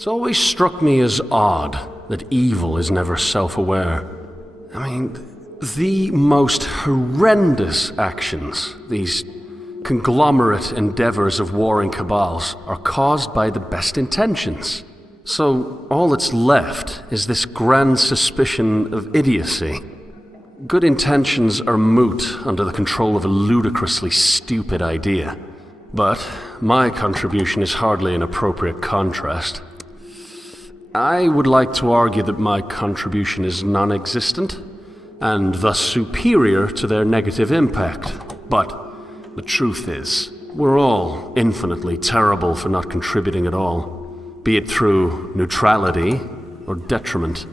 It's always struck me as odd that evil is never self-aware. I mean, the most horrendous actions, these conglomerate endeavors of warring cabals, are caused by the best intentions. So all that's left is this grand suspicion of idiocy. Good intentions are moot under the control of a ludicrously stupid idea. But my contribution is hardly an appropriate contrast. I would like to argue that my contribution is non-existent, and thus superior to their negative impact. But the truth is, we're all infinitely terrible for not contributing at all, be it through neutrality or detriment.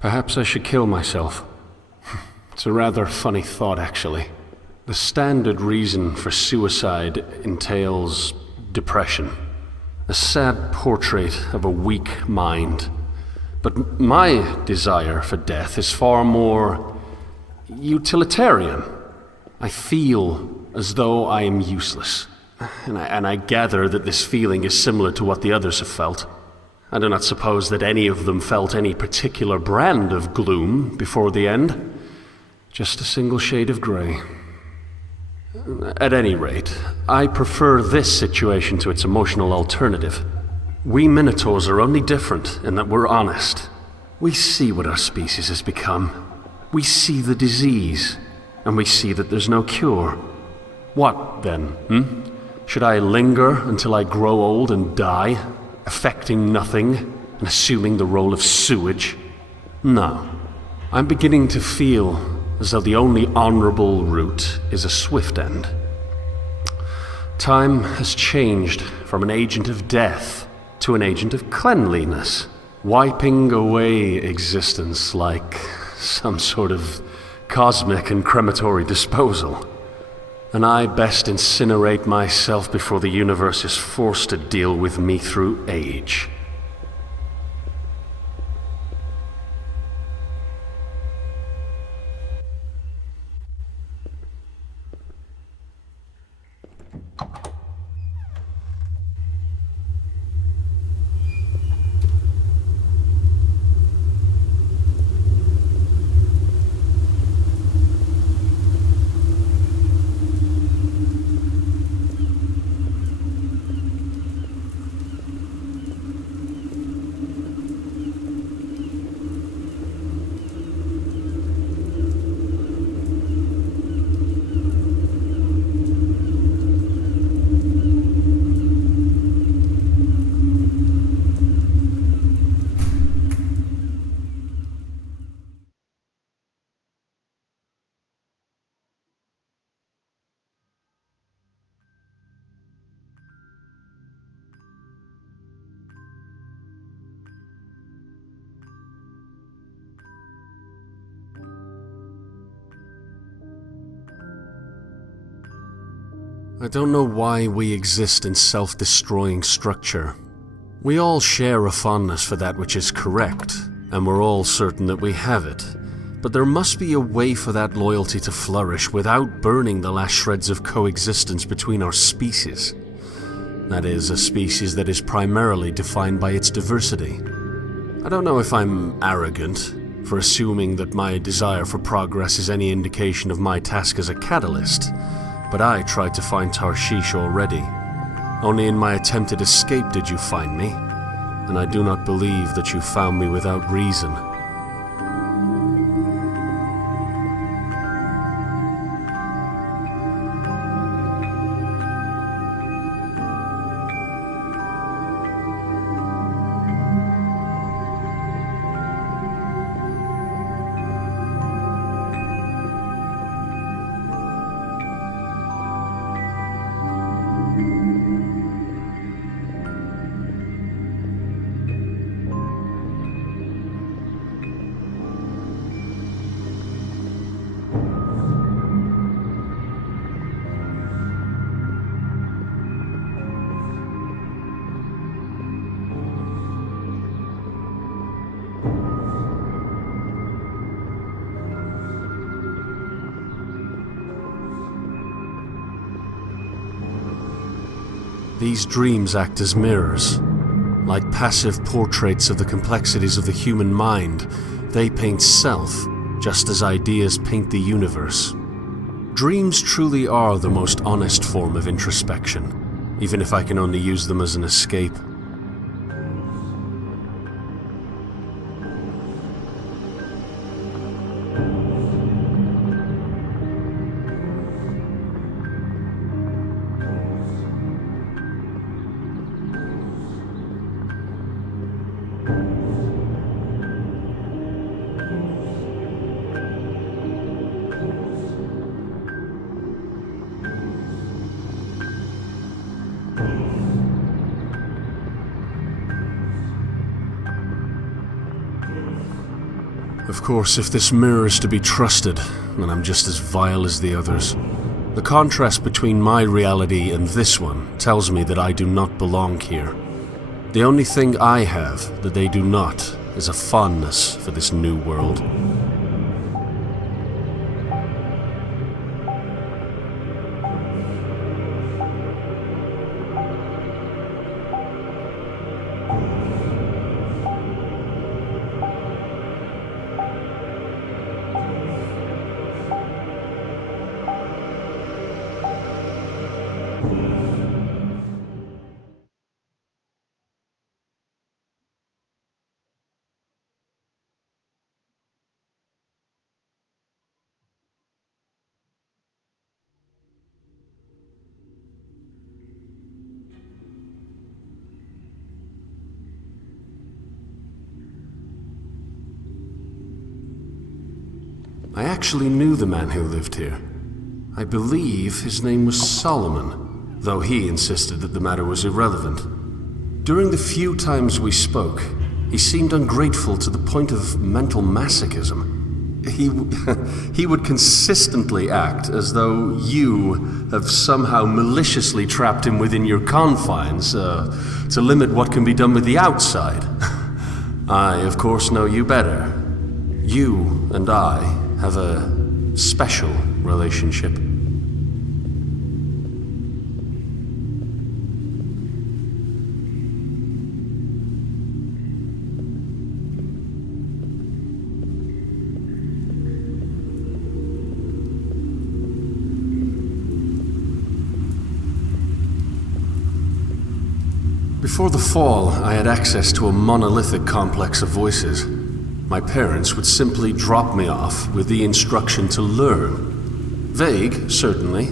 Perhaps I should kill myself. It's a rather funny thought, actually. The standard reason for suicide entails depression, a sad portrait of a weak mind. But my desire for death is far more utilitarian. I feel as though I am useless, and I gather that this feeling is similar to what the others have felt. I do not suppose that any of them felt any particular brand of gloom before the end. Just a single shade of grey. At any rate, I prefer this situation to its emotional alternative. We Minotaurs are only different in that we're honest. We see what our species has become. We see the disease, and we see that there's no cure. What, then, Should I linger until I grow old and die, affecting nothing and assuming the role of sewage? No. I'm beginning to feel as though the only honorable route is a swift end. Time has changed from an agent of death to an agent of cleanliness, wiping away existence like some sort of cosmic and crematory disposal. And I best incinerate myself before the universe is forced to deal with me through age. I don't know why we exist in self-destroying structure. We all share a fondness for that which is correct, and we're all certain that we have it. But there must be a way for that loyalty to flourish without burning the last shreds of coexistence between our species. That is, a species that is primarily defined by its diversity. I don't know if I'm arrogant for assuming that my desire for progress is any indication of my task as a catalyst, but I tried to find Tarshish already. Only in my attempted escape did you find me, and I do not believe that you found me without reason. These dreams act as mirrors. Like passive portraits of the complexities of the human mind, they paint self, just as ideas paint the universe. Dreams truly are the most honest form of introspection, even if I can only use them as an escape. Of course, if this mirror is to be trusted, then I'm just as vile as the others. The contrast between my reality and this one tells me that I do not belong here. The only thing I have that they do not is a fondness for this new world. I actually knew the man who lived here. I believe his name was Solomon, though he insisted that the matter was irrelevant. During the few times we spoke, he seemed ungrateful to the point of mental masochism. He would consistently act as though you have somehow maliciously trapped him within your confines to limit what can be done with the outside. I, of course, know you better. You and I have a special relationship. Before the fall, I had access to a monolithic complex of voices. My parents would simply drop me off with the instruction to learn. Vague, certainly,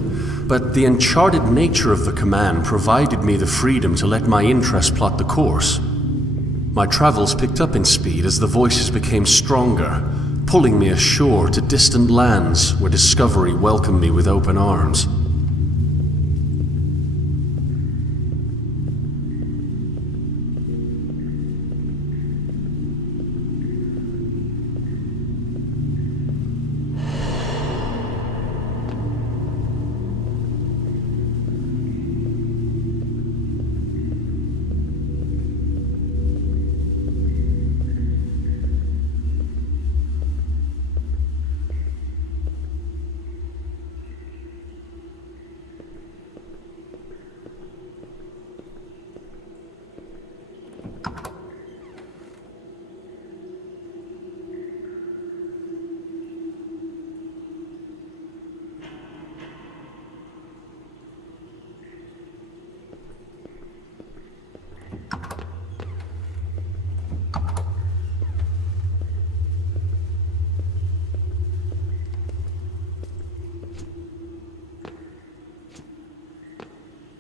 but the uncharted nature of the command provided me the freedom to let my interest plot the course. My travels picked up in speed as the voices became stronger, pulling me ashore to distant lands where discovery welcomed me with open arms.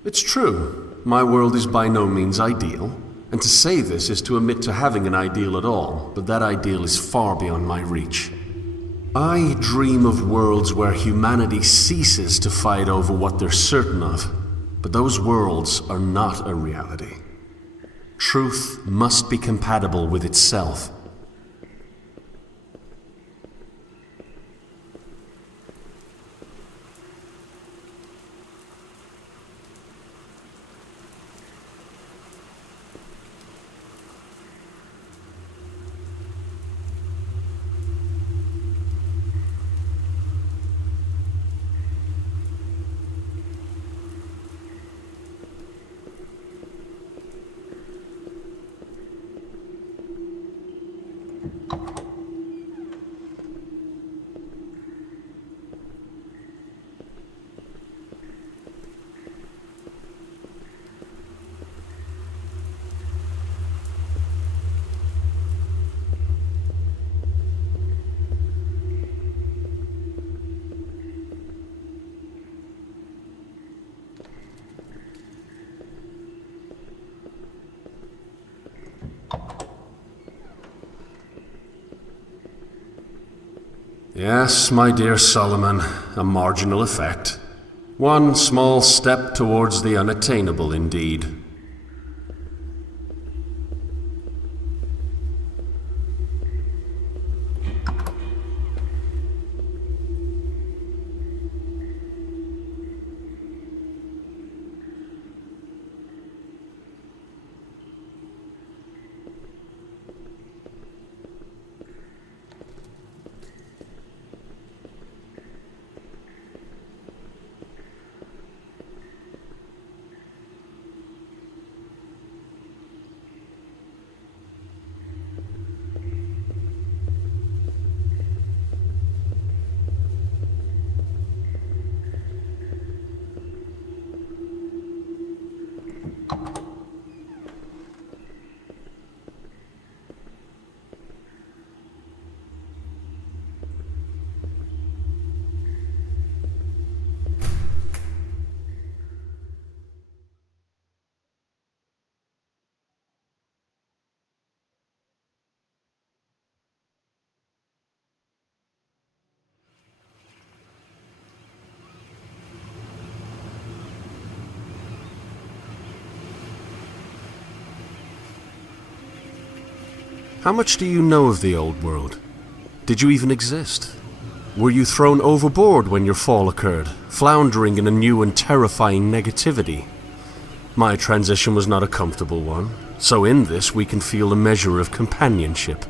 It's true, my world is by no means ideal, and to say this is to admit to having an ideal at all, but that ideal is far beyond my reach. I dream of worlds where humanity ceases to fight over what they're certain of, but those worlds are not a reality. Truth must be compatible with itself. Yes, my dear Solomon, a marginal effect. One small step towards the unattainable indeed. How much do you know of the old world? Did you even exist? Were you thrown overboard when your fall occurred, floundering in a new and terrifying negativity? My transition was not a comfortable one, so in this we can feel a measure of companionship.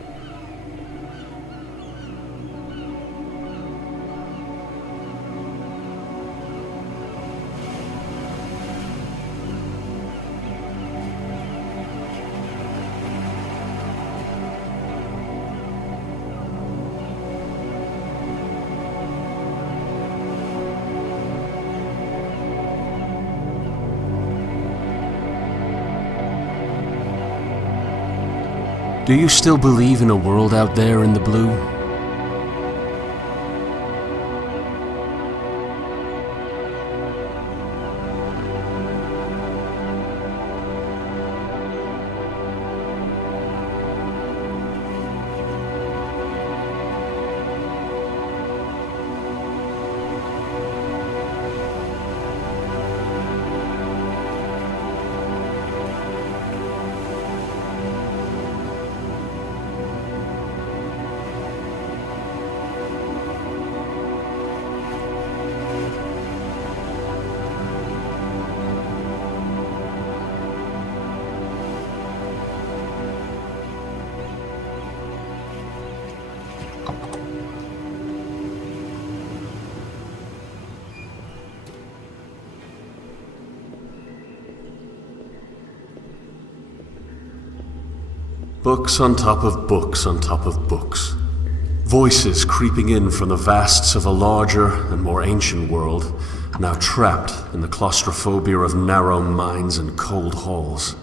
Do you still believe in a world out there in the blue? Books on top of books on top of books. Voices creeping in from the vasts of a larger and more ancient world, now trapped in the claustrophobia of narrow minds and cold halls.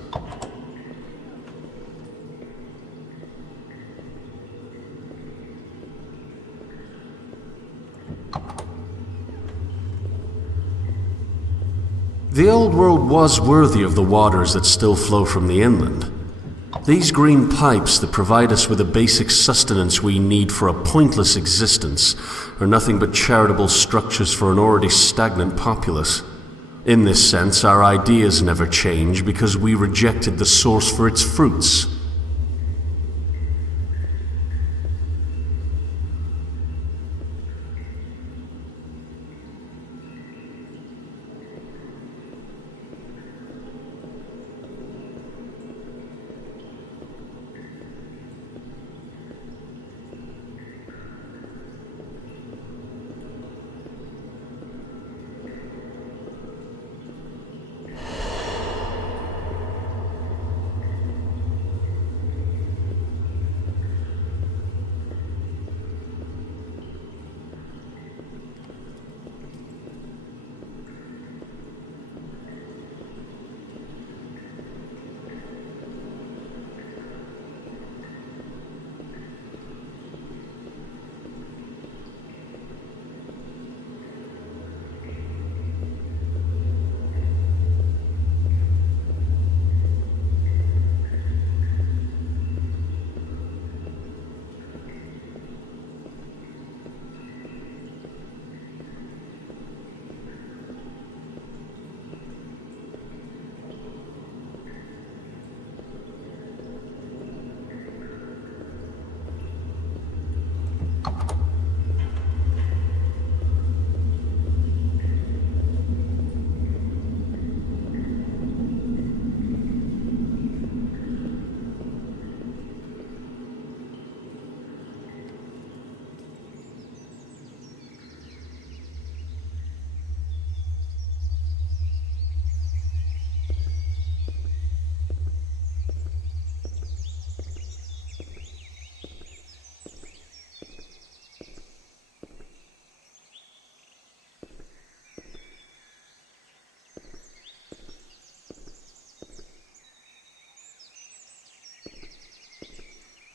The old world was worthy of the waters that still flow from the inland. These green pipes that provide us with the basic sustenance we need for a pointless existence are nothing but charitable structures for an already stagnant populace. In this sense, our ideas never change because we rejected the source for its fruits.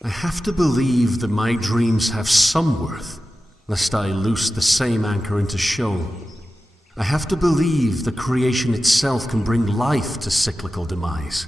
I have to believe that my dreams have some worth, lest I loose the same anchor into shoal. I have to believe that creation itself can bring life to cyclical demise.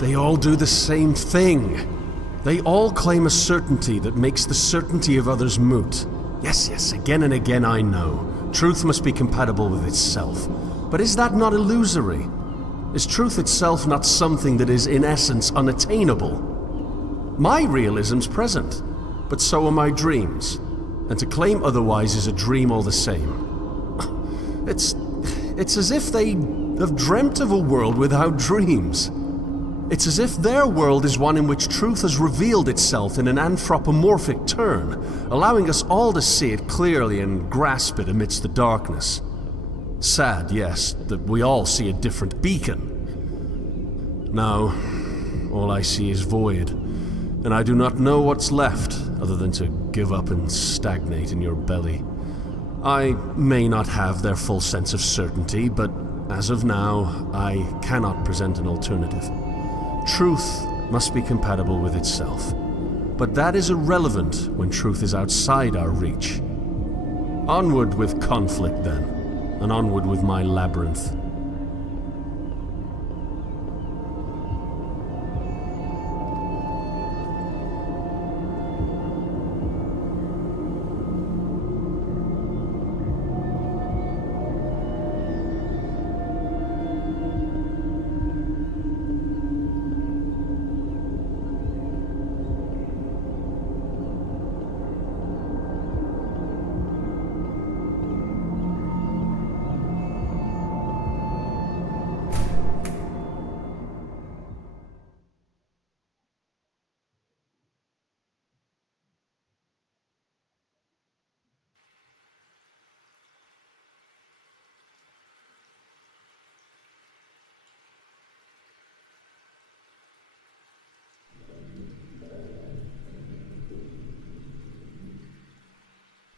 they all do the same thing. They all claim a certainty that makes the certainty of others moot. Yes, again and again I know. Truth must be compatible with itself. But is that not illusory? Is truth itself not something that is in essence unattainable? My realism's present, but so are my dreams. And to claim otherwise is a dream all the same. It's as if they have dreamt of a world without dreams. It's as if their world is one in which truth has revealed itself in an anthropomorphic turn, allowing us all to see it clearly and grasp it amidst the darkness. Sad, yes, that we all see a different beacon. Now, all I see is void, and I do not know what's left other than to give up and stagnate in your belly. I may not have their full sense of certainty, but as of now, I cannot present an alternative. Truth must be compatible with itself, but that is irrelevant when truth is outside our reach. Onward with conflict, then, and onward with my labyrinth.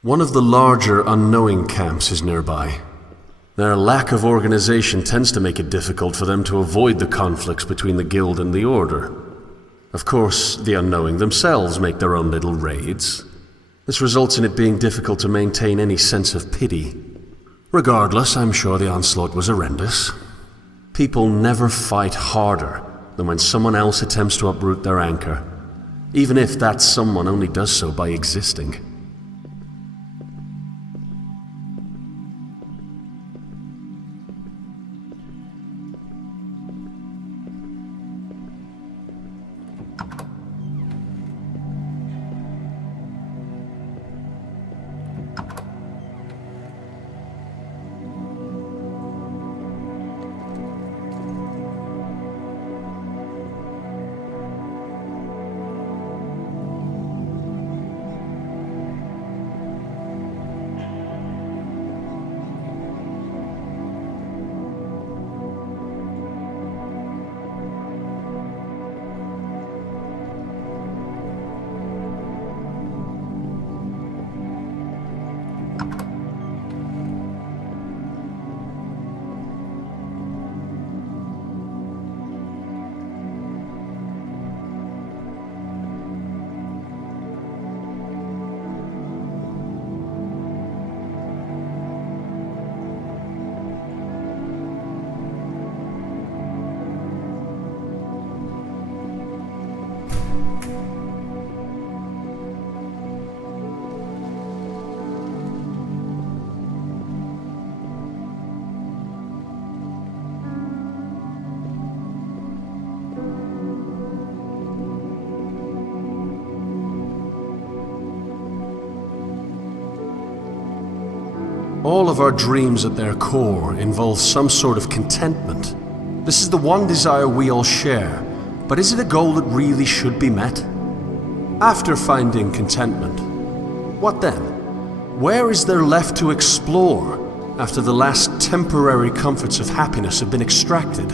One of the larger unknowing camps is nearby. Their lack of organization tends to make it difficult for them to avoid the conflicts between the Guild and the Order. Of course, the unknowing themselves make their own little raids. This results in it being difficult to maintain any sense of pity. Regardless, I'm sure the onslaught was horrendous. People never fight harder than when someone else attempts to uproot their anchor, even if that someone only does so by existing. All of our dreams at their core involve some sort of contentment. This is the one desire we all share, but is it a goal that really should be met? After finding contentment, what then? Where is there left to explore after the last temporary comforts of happiness have been extracted?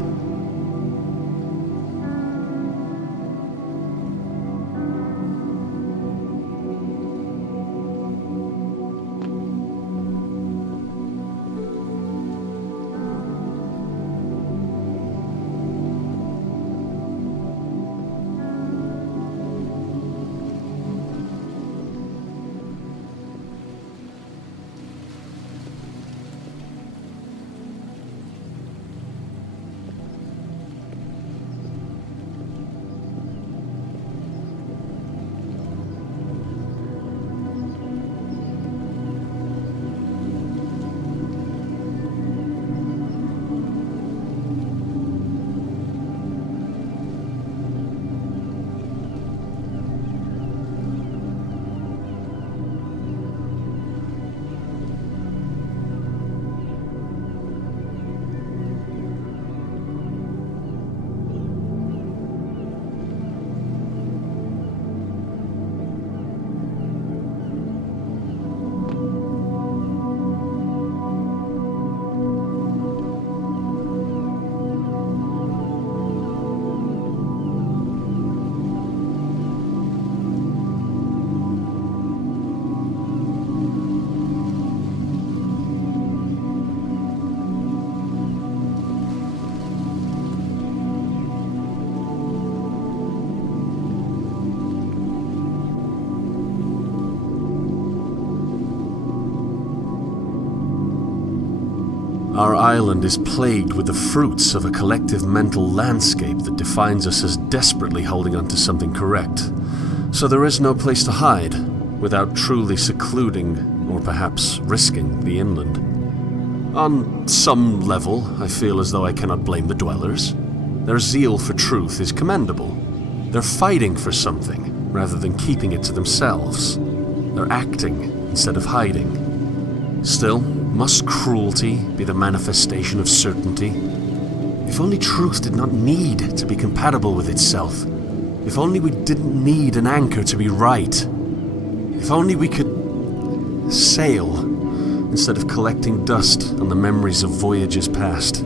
Our island is plagued with the fruits of a collective mental landscape that defines us as desperately holding on to something correct. So there is no place to hide, without truly secluding, or perhaps risking, the inland. On some level, I feel as though I cannot blame the dwellers. Their zeal for truth is commendable. They're fighting for something, rather than keeping it to themselves. They're acting instead of hiding. Still, must cruelty be the manifestation of certainty? If only truth did not need to be compatible with itself. If only we didn't need an anchor to be right. If only we could sail instead of collecting dust on the memories of voyages past.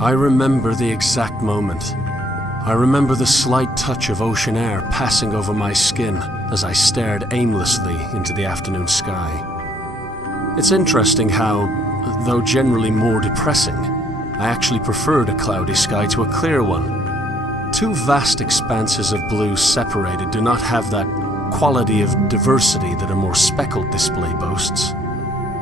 I remember the exact moment. I remember the slight touch of ocean air passing over my skin as I stared aimlessly into the afternoon sky. It's interesting how, though generally more depressing, I actually preferred a cloudy sky to a clear one. Two vast expanses of blue separated do not have that quality of diversity that a more speckled display boasts.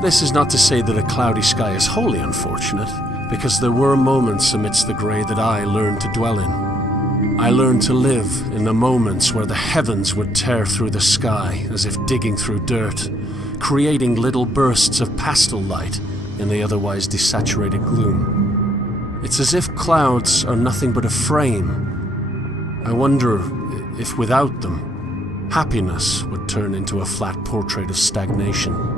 This is not to say that a cloudy sky is wholly unfortunate, because there were moments amidst the grey that I learned to dwell in. I learned to live in the moments where the heavens would tear through the sky as if digging through dirt, creating little bursts of pastel light in the otherwise desaturated gloom. It's as if clouds are nothing but a frame. I wonder if without them, happiness would turn into a flat portrait of stagnation.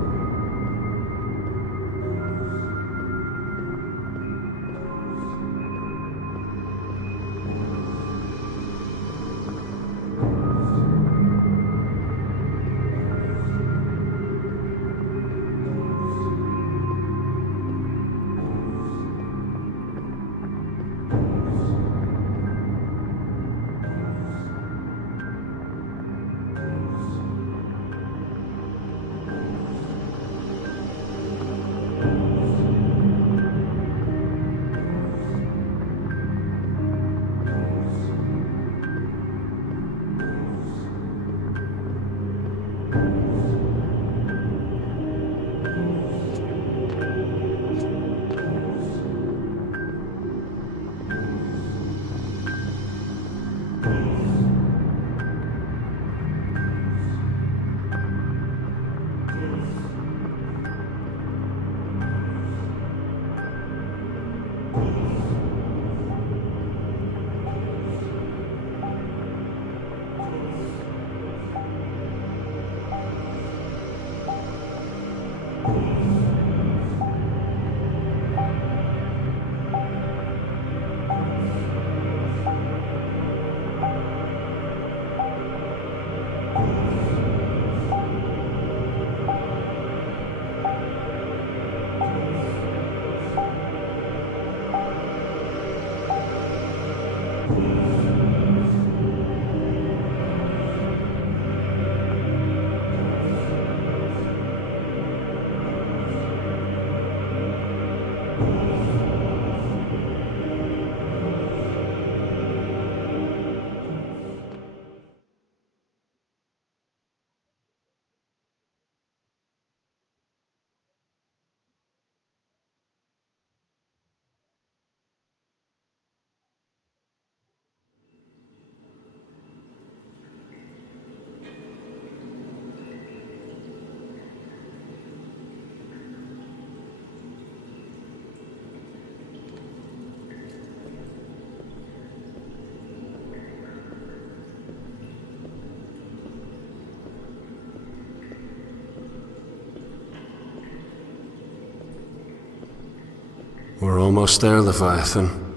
We're almost there, Leviathan.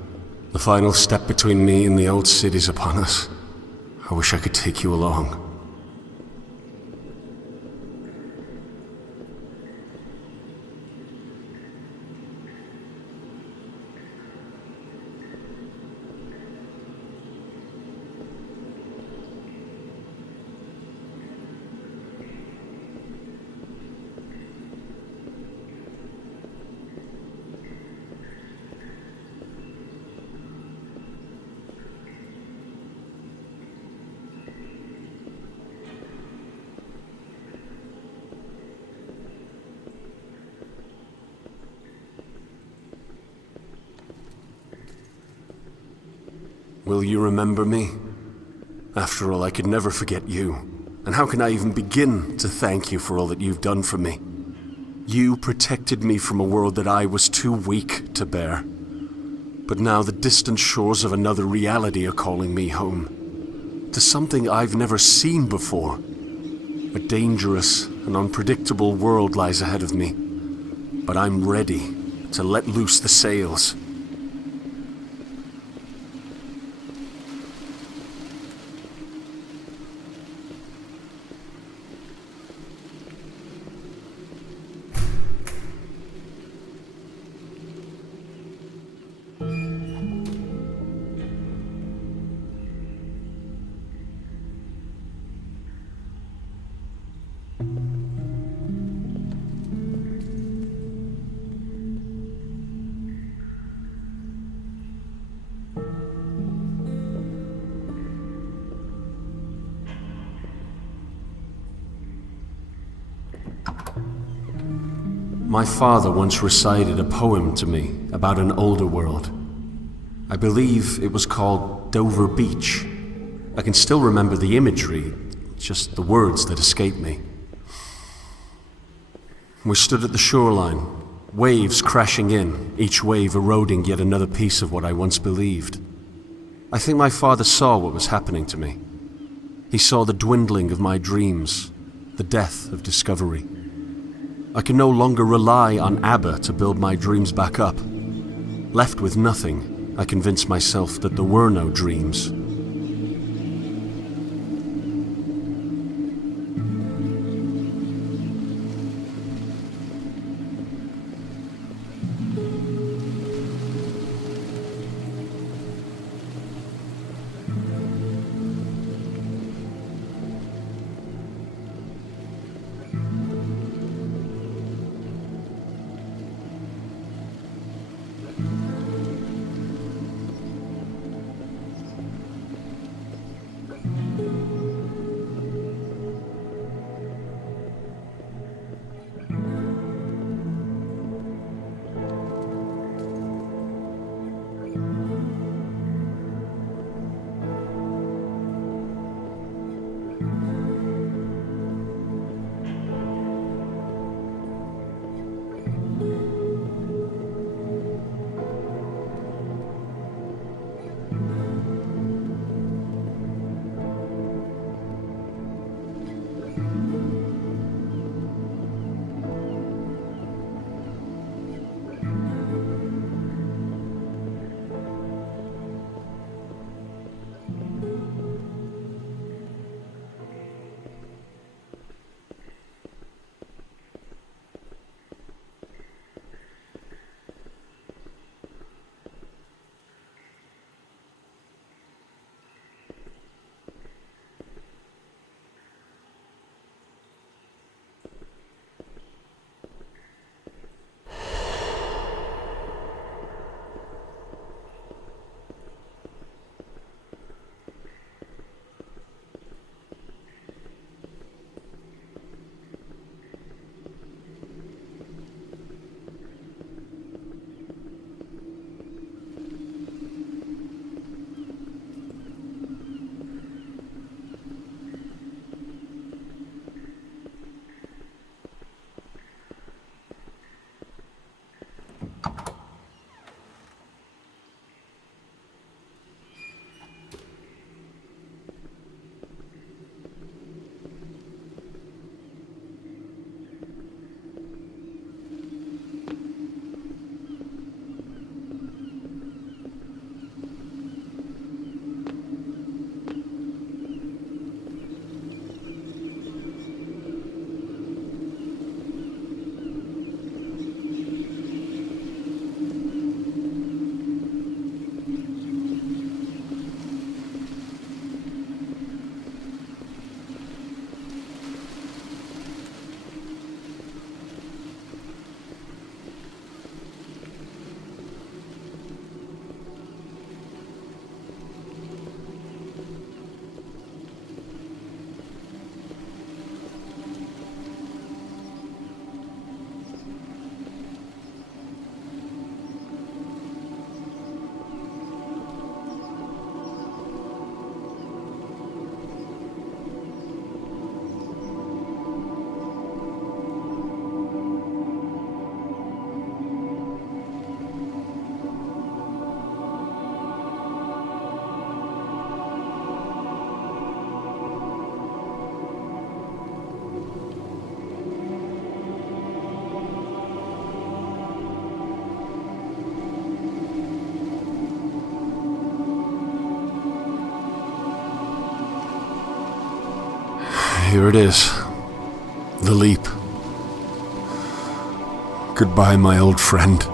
The final step between me and the old city's upon us. I wish I could take you along. Will you remember me? After all, I could never forget you. And how can I even begin to thank you for all that you've done for me? You protected me from a world that I was too weak to bear. But now the distant shores of another reality are calling me home. To something I've never seen before. A dangerous and unpredictable world lies ahead of me. But I'm ready to let loose the sails. My father once recited a poem to me about an older world. I believe it was called Dover Beach. I can still remember the imagery, just the words that escape me. We stood at the shoreline, waves crashing in, each wave eroding yet another piece of what I once believed. I think my father saw what was happening to me. He saw the dwindling of my dreams, the death of discovery. I can no longer rely on ABBA to build my dreams back up. Left with nothing, I convinced myself that there were no dreams. Here it is. The leap. Goodbye, my old friend.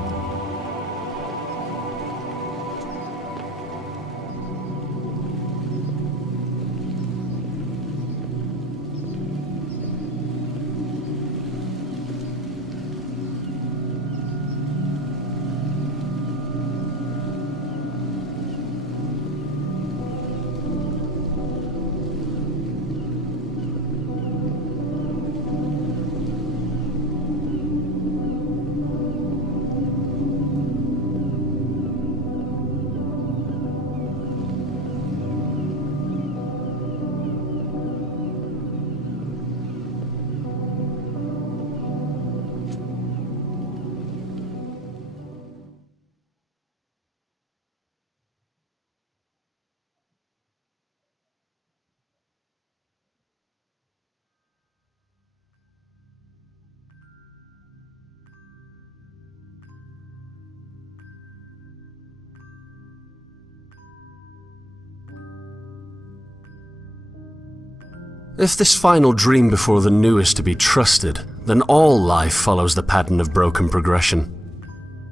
If this final dream before the new is to be trusted, then all life follows the pattern of broken progression.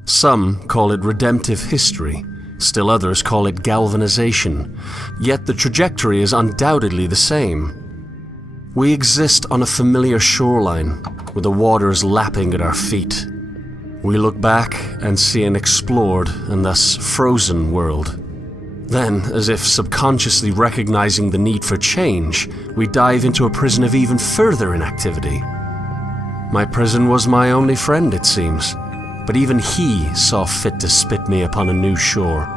Some call it redemptive history, still others call it galvanization, yet the trajectory is undoubtedly the same. We exist on a familiar shoreline, with the waters lapping at our feet. We look back and see an explored and thus frozen world. Then, as if subconsciously recognizing the need for change, we dive into a prison of even further inactivity. My prison was my only friend, it seems, but even he saw fit to spit me upon a new shore.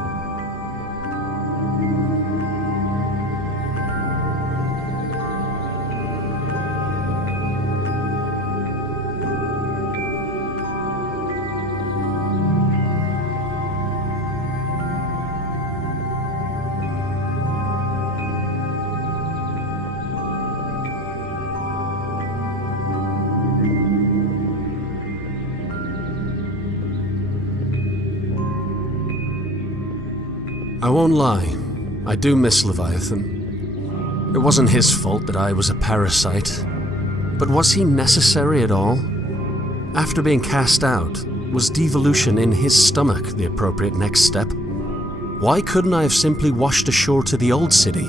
I won't lie, I do miss Leviathan. It wasn't his fault that I was a parasite. But was he necessary at all? After being cast out, was devolution in his stomach the appropriate next step? Why couldn't I have simply washed ashore to the old city?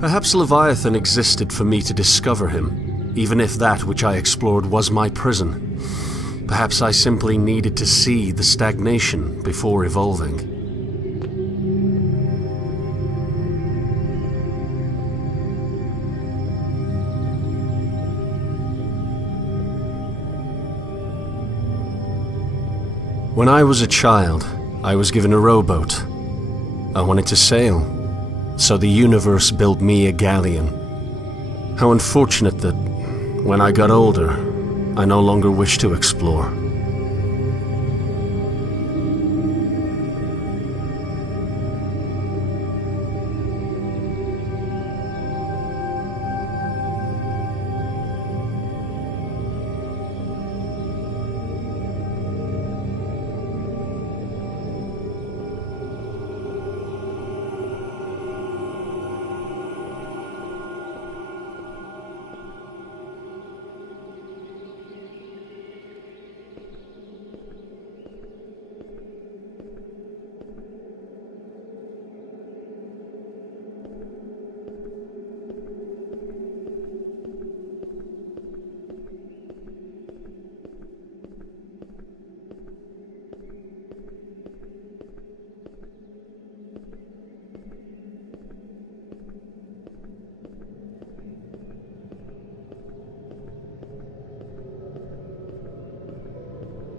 Perhaps Leviathan existed for me to discover him, even if that which I explored was my prison. Perhaps I simply needed to see the stagnation before evolving. When I was a child, I was given a rowboat. I wanted to sail. So the universe built me a galleon. How unfortunate that, when I got older, I no longer wished to explore.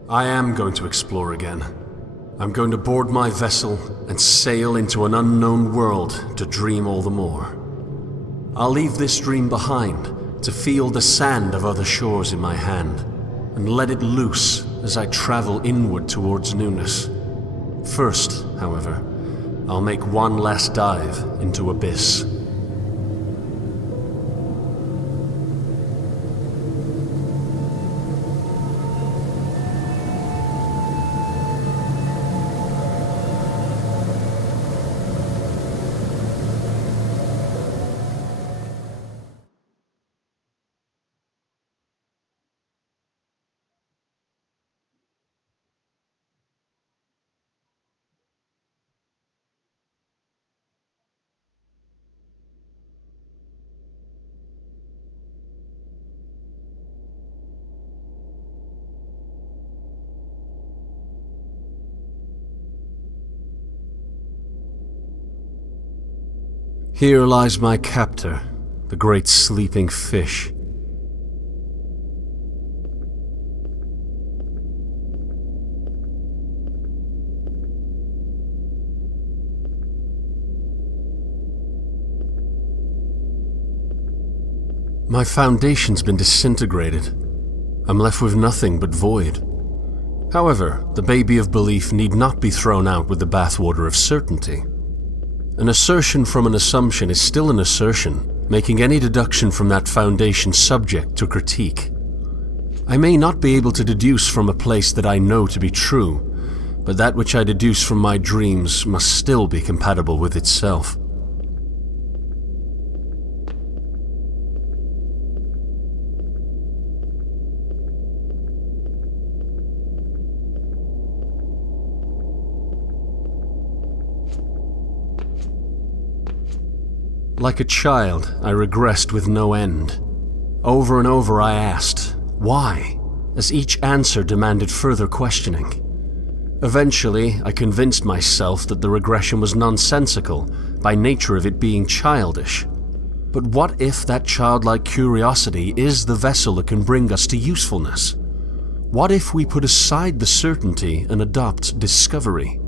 I am going to explore again. I'm going to board my vessel and sail into an unknown world to dream all the more. I'll leave this dream behind to feel the sand of other shores in my hand and let it loose as I travel inward towards newness. First, however, I'll make one last dive into abyss. Here lies my captor, the great sleeping fish. My foundation's been disintegrated. I'm left with nothing but void. However, the baby of belief need not be thrown out with the bathwater of certainty. An assertion from an assumption is still an assertion, making any deduction from that foundation subject to critique. I may not be able to deduce from a place that I know to be true, but that which I deduce from my dreams must still be compatible with itself. Like a child, I regressed with no end. Over and over I asked, why? As each answer demanded further questioning. Eventually, I convinced myself that the regression was nonsensical, by nature of it being childish. But what if that childlike curiosity is the vessel that can bring us to usefulness? What if we put aside the certainty and adopt discovery?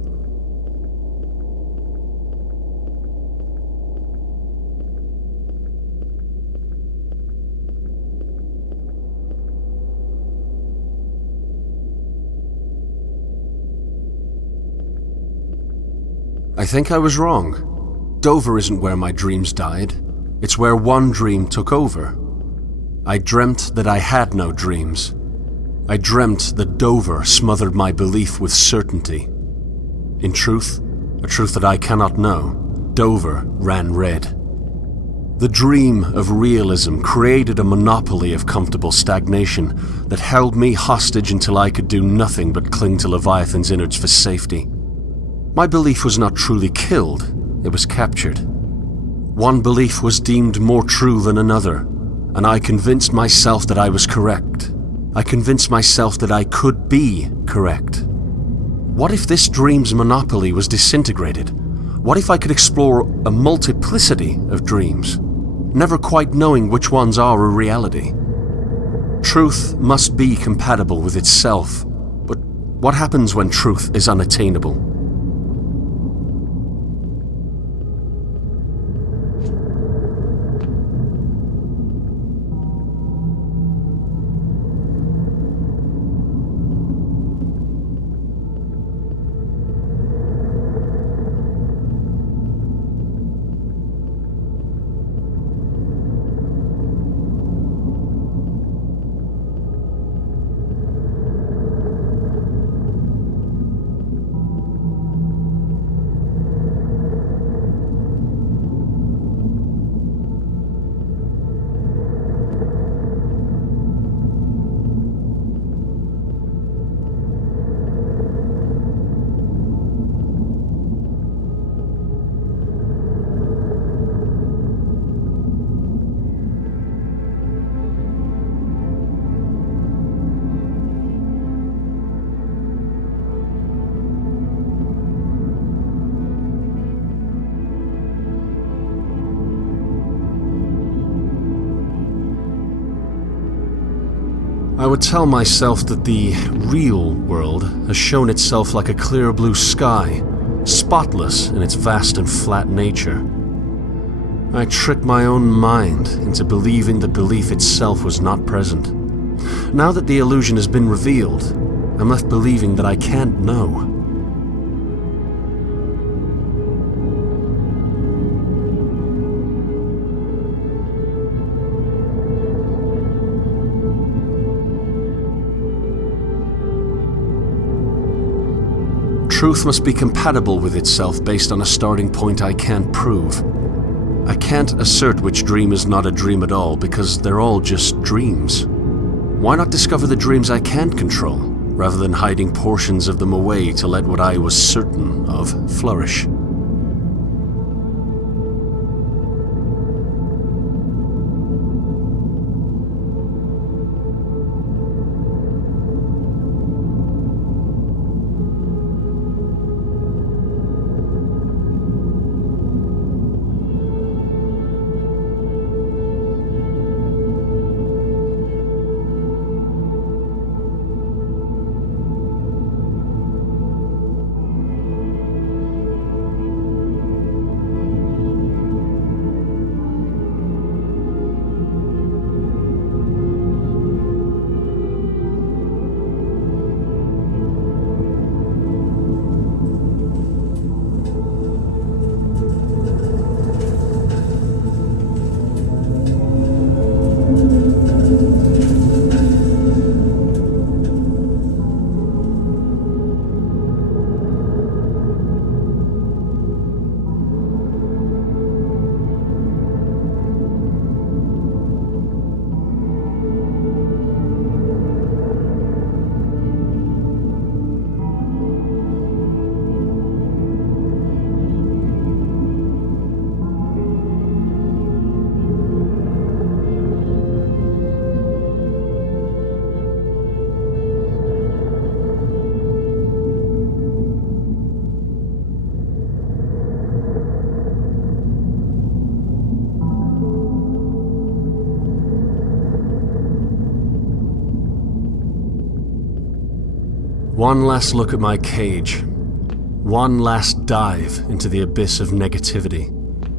I think I was wrong. Dover isn't where my dreams died. It's where one dream took over. I dreamt that I had no dreams. I dreamt that Dover smothered my belief with certainty. In truth, a truth that I cannot know, Dover ran red. The dream of realism created a monopoly of comfortable stagnation that held me hostage until I could do nothing but cling to Leviathan's innards for safety. My belief was not truly killed, it was captured. One belief was deemed more true than another, and I convinced myself that I was correct. I convinced myself that I could be correct. What if this dream's monopoly was disintegrated? What if I could explore a multiplicity of dreams, never quite knowing which ones are a reality? Truth must be compatible with itself, but what happens when truth is unattainable? I would tell myself that the real world has shown itself like a clear blue sky, spotless in its vast and flat nature. I tricked my own mind into believing that belief itself was not present. Now that the illusion has been revealed, I'm left believing that I can't know. Truth must be compatible with itself based on a starting point I can't prove. I can't assert which dream is not a dream at all because they're all just dreams. Why not discover the dreams I can't control, rather than hiding portions of them away to let what I was certain of flourish? One last look at my cage. One last dive into the abyss of negativity.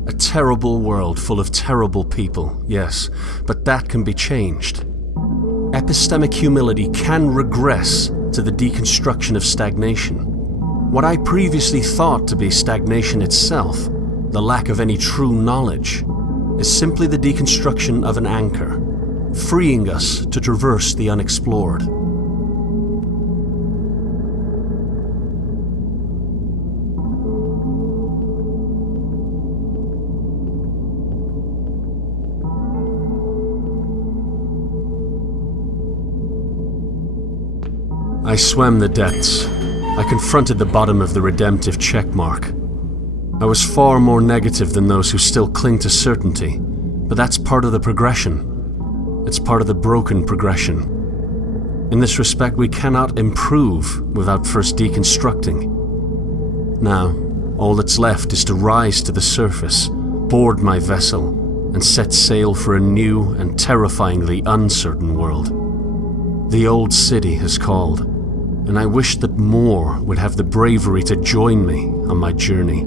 A terrible world full of terrible people, yes, but that can be changed. Epistemic humility can regress to the deconstruction of stagnation. What I previously thought to be stagnation itself, the lack of any true knowledge, is simply the deconstruction of an anchor, freeing us to traverse the unexplored. I swam the depths. I confronted the bottom of the redemptive checkmark. I was far more negative than those who still cling to certainty, but that's part of the progression. It's part of the broken progression. In this respect, we cannot improve without first deconstructing. Now, all that's left is to rise to the surface, board my vessel, and set sail for a new and terrifyingly uncertain world. The old city has called, and I wish that more would have the bravery to join me on my journey.